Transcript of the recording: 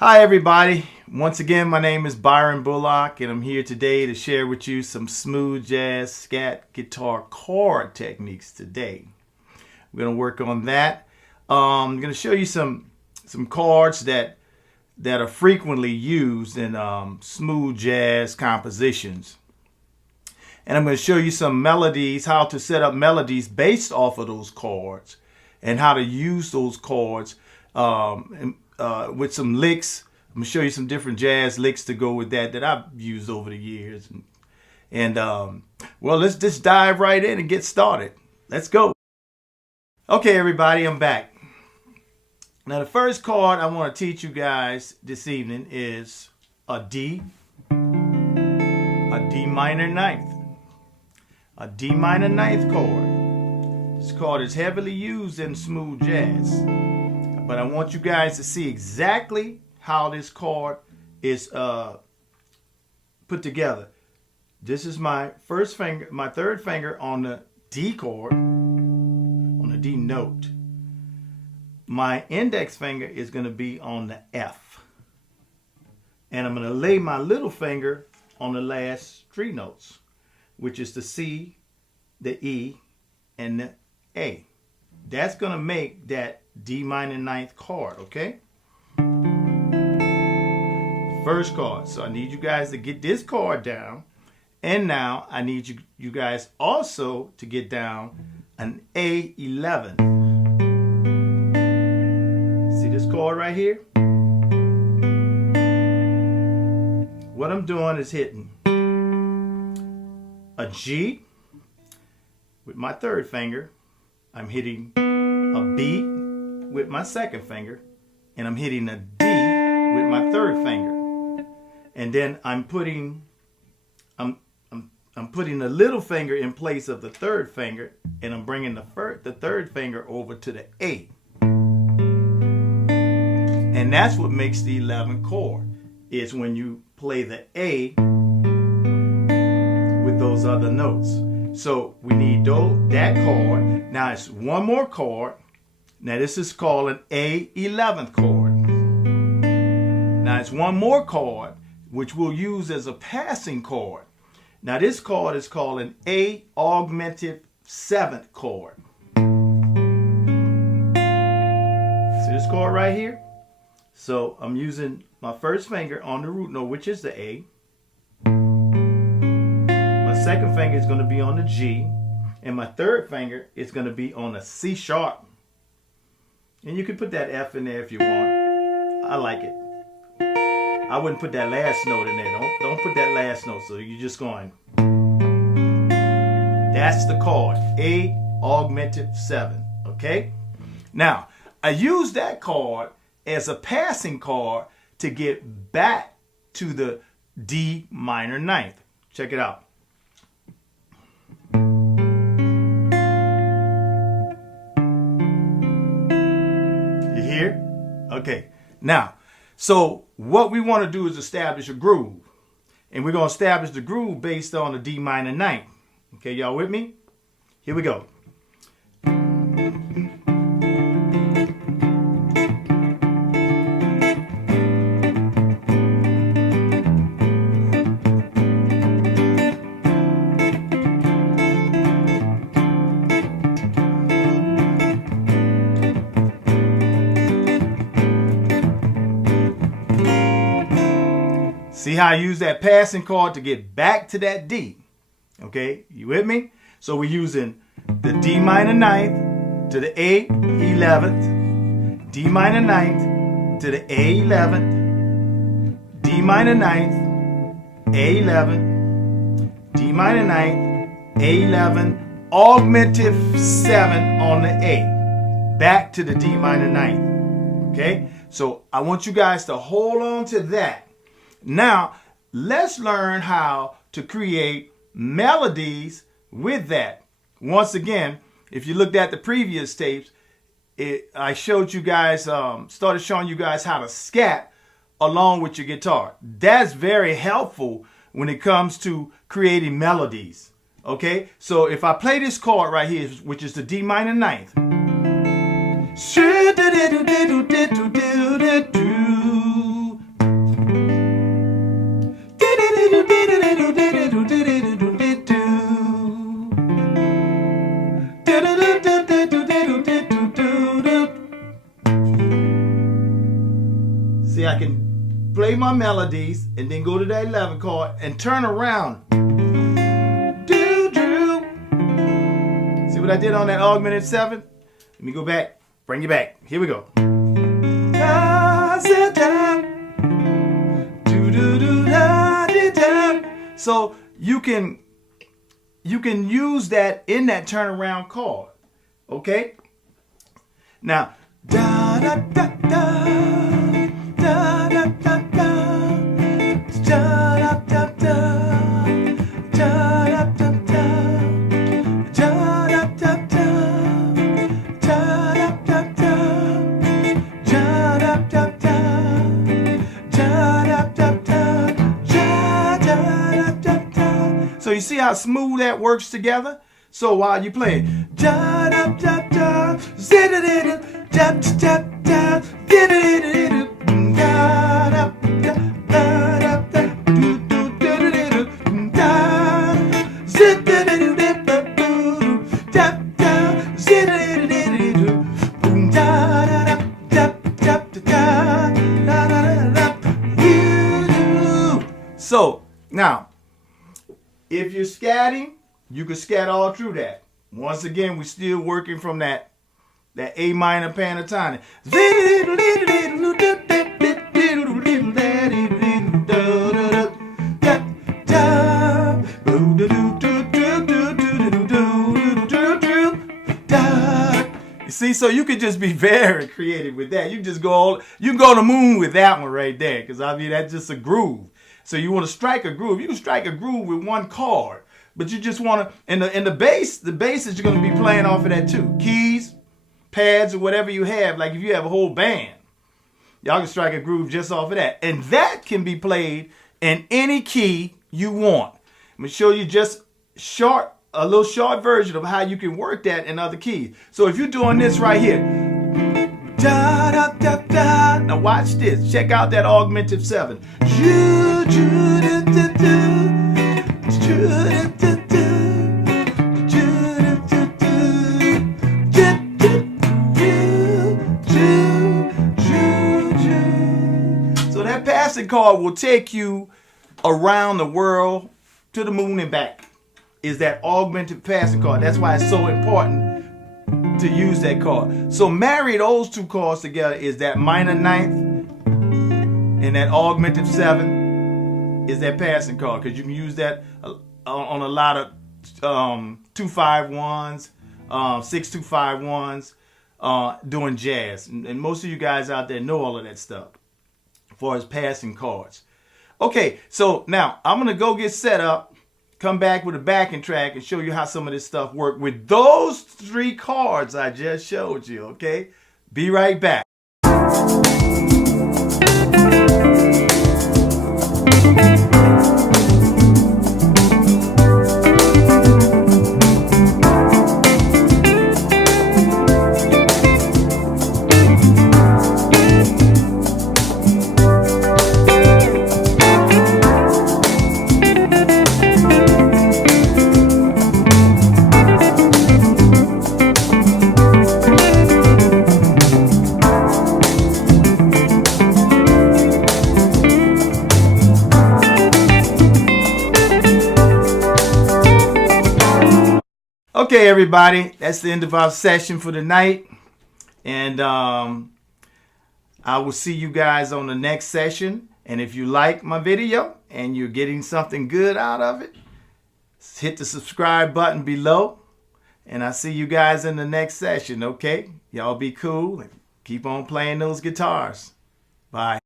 Hi everybody, once again my name is Byron Bullock and I'm here today to share with you some smooth jazz scat guitar chord techniques today. We're going to work on that. I'm going to show you some chords that are frequently used in smooth jazz compositions. And I'm going to show you some melodies, how to set up melodies based off of those chords and how to use those chords with some licks. I'm going to show you some different jazz licks to go with that I've used over the years. Well, let's just dive right in and get started. Let's go. Okay, everybody, I'm back. Now, the first chord I want to teach you guys this evening is a D minor ninth. A D minor ninth chord. This chord is heavily used in smooth jazz. But I want you guys to see exactly how this chord is put together. This is my first finger, my third finger on the D chord, on the D note. My index finger is going to be on the F. And I'm going to lay my little finger on the last three notes, which is the C, the E, and the A. That's going to make that D minor ninth chord, okay? First chord. So I need you guys to get this chord down. And now I need you guys also to get down an A11. See this chord right here? What I'm doing is hitting a G with my third finger. I'm hitting a B with my second finger, and I'm hitting a D with my third finger. And then I'm putting the little finger in place of the third finger, and I'm bringing the third finger over to the A. And that's what makes the 11th chord, is when you play the A with those other notes. So we need that chord. Now it's one more chord. Now this is called an A11th chord. Now it's one more chord which we'll use as a passing chord. Now this chord is called an A augmented 7th chord. See this chord right here? So I'm using my first finger on the root note, which is the A. My second finger is going to be on the G. And my third finger is going to be on a C sharp. And you can put that F in there if you want. I like it. I wouldn't put that last note in there. Don't put that last note. So you're just going. That's the chord. A augmented 7. Okay? Now, I use that chord as a passing chord to get back to the D minor ninth. Check it out. Okay, now, so what we want to do is establish a groove. And we're going to establish the groove based on the D minor ninth. Okay, y'all with me? Here we go. See how I use that passing chord to get back to that D. Okay, you with me? So we're using the D minor ninth to the A 11th, D minor ninth to the A 11th, D minor ninth, A 11th, D minor ninth, A 11, augmented 7 on the A, back to the D minor ninth. Okay, so I want you guys to hold on to that. Now, let's learn how to create melodies with that. Once again, if you looked at the previous tapes, I showed you guys, started showing you guys how to scat along with your guitar. That's very helpful when it comes to creating melodies. Okay, so if I play this chord right here, which is the D minor ninth. play my melodies, and then go to that 11 chord and turn around. Do, do. See what I did on that augmented 7? Let me go back, bring you back. Here we go. So you can use that in that turnaround chord. Okay? Now, da da da da da da da da da da da So you see how smooth that works together? So while you play so now, if you're scatting, you can scat all through that. Once again, we're still working from that A minor pentatonic. You see, so you could just be very creative with that. You can just go to the moon with that one right there, because I mean that's just a groove. So you want to strike a groove. You can strike a groove with one chord, but you just want to, and the bass is you're going to be playing off of that too. Keys, pads, or whatever you have. Like if you have a whole band, y'all can strike a groove just off of that. And that can be played in any key you want. I'm going to show you just a little short version of how you can work that in other keys. So if you're doing this right here, da, da, da, da. Now watch this. Check out that augmented 7. So that passing chord will take you around the world to the moon and back. Is that augmented passing chord. That's why it's so important to use that chord. So marry those two chords together is that minor ninth and that augmented 7 is that passing chord, because you can use that on a lot of 2-5-1s, 6-2-5-1s, doing jazz. And most of you guys out there know all of that stuff as far as passing chords. Okay, so now I'm gonna go get set up, come back with a backing track and show you how some of this stuff works with those 3 chords I just showed you, okay? Be right back. Okay, everybody, that's the end of our session for tonight. And I will see you guys on the next session. And if you like my video and you're getting something good out of it, hit the subscribe button below. And I'll see you guys in the next session, okay? Y'all be cool and keep on playing those guitars. Bye.